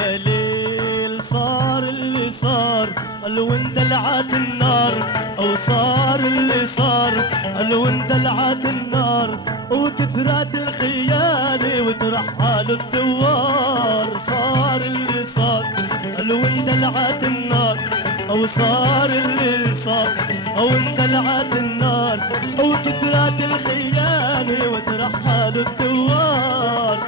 يا ليل صار اللي صار، قالوا اندلعت النار، او صار اللي صار، قالوا اندلعت النار، وكثرت الخيانة وترحل الدوار. صار اللي صار، قالوا اندلعت النار، او صار اللي صار، او اندلعت النار، وكثرت الخيانة وترحل الدوار.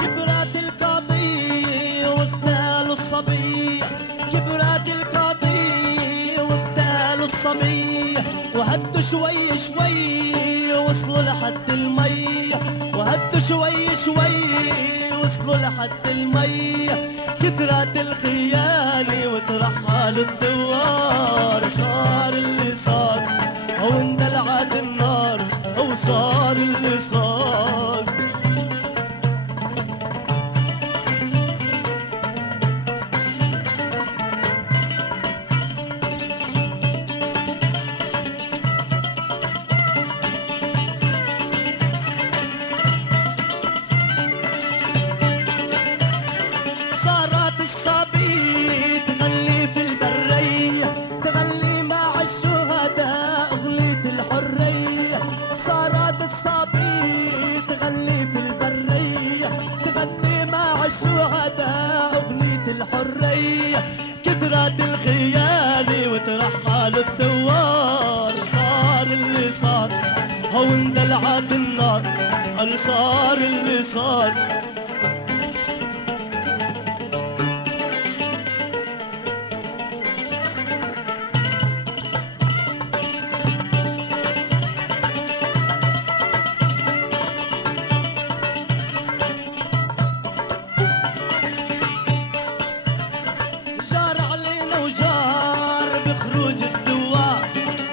كبرت القضية واغتالوا الصبية، كبرت القضية واغتالوا الصبية، وهدوا شوي شوي وصلوا لحد المية، وهدوا شوي شوي وصلوا لحد المية. كثرت الخيانة وترحل الدوار. صار اللي صار، او اندلعت النار، او صار اللي صار. صارت الصبي تغني في البرية، تغني مع الشهداء أغنية الحرية. صارت الصبي تغني في البرية، تغني مع الشهداء أغنية الحرية. كثرت الخيانة وترحل الثوار. صار اللي صار، هو اندلعت النار، قال صار اللي صار. جار علينا وجار بخروج الدواء،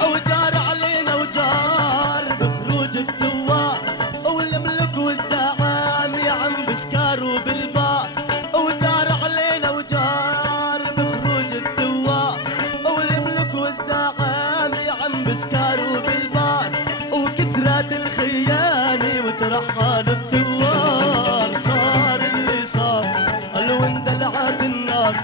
او جار علينا وجار بخروج الدواء، والملك والزعام يا عم بسكار وبالباء. وجار علينا وجار بخروج الدواء، والملك والزعام يا عم بسكار وبالباء. وكثرت الخيانة وترحل الثوار. صار اللي صار، قالوا اندلعت النار،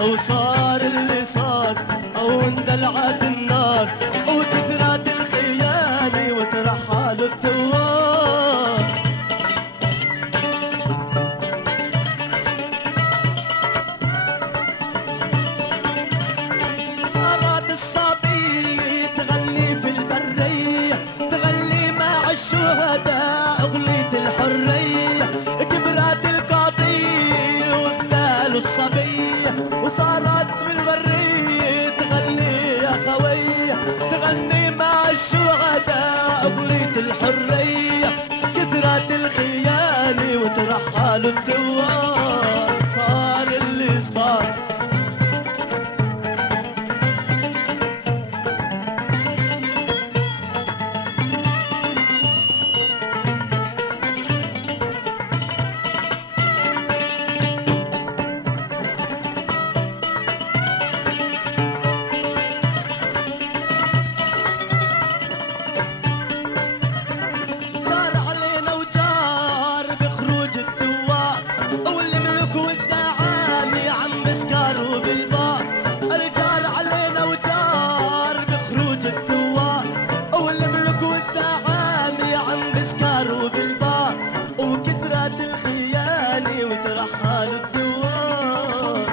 او صار اللي صار، او اندلعت النار، وكثرت الخيانة وترحل الثوار. صارت الصبي تغني في البرية، تغني مع الشهداء أغنية الحرية. كبرت القضية واغتالوا الصبية، وصارت بالبرية تغني يا خوية، تغني مع الشهداء أغنية الحرية. كثرت الخيانة وترحل الثوار. صار اللي صار. جار علينا وجار بخروج الثوار، والملك والزعام يا عم بسكار وبالباء. الجار علينا وجار بخروج الثوار، والملك والزعام يا عم بسكار وبالباء. وكثرت الخيانة وترحل الثوار.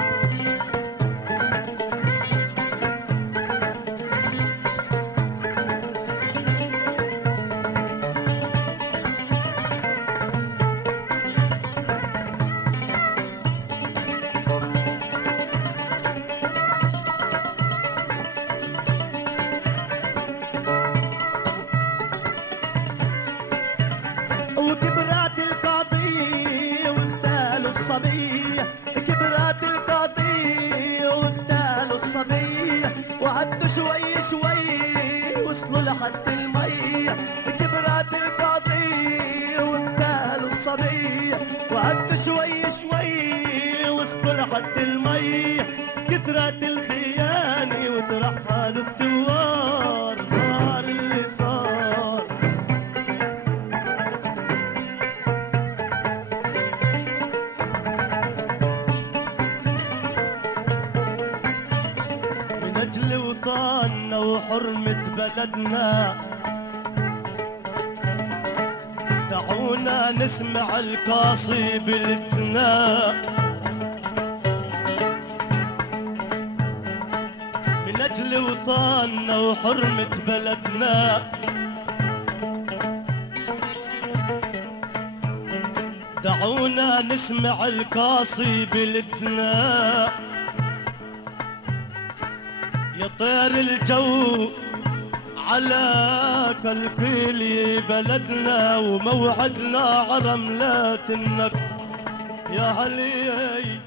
وكبرت القضية واغتالوا الصبية، كبرت القضية واغتالوا الصبية، وعدوا شوي شوي وصلوا لحد المية. كبرت القضية واغتالوا الصبية، وعدوا شوي شوي وصلوا لحد المية. كثرت الخيانة وحرمة بلدنا. دعونا نسمع القاصي بلدنا، من اجل وطننا وحرمة بلدنا. دعونا نسمع القاصي بلدنا. يطير الجو على كالكيلي بلدنا، وموعدنا عرملات النك. يا علي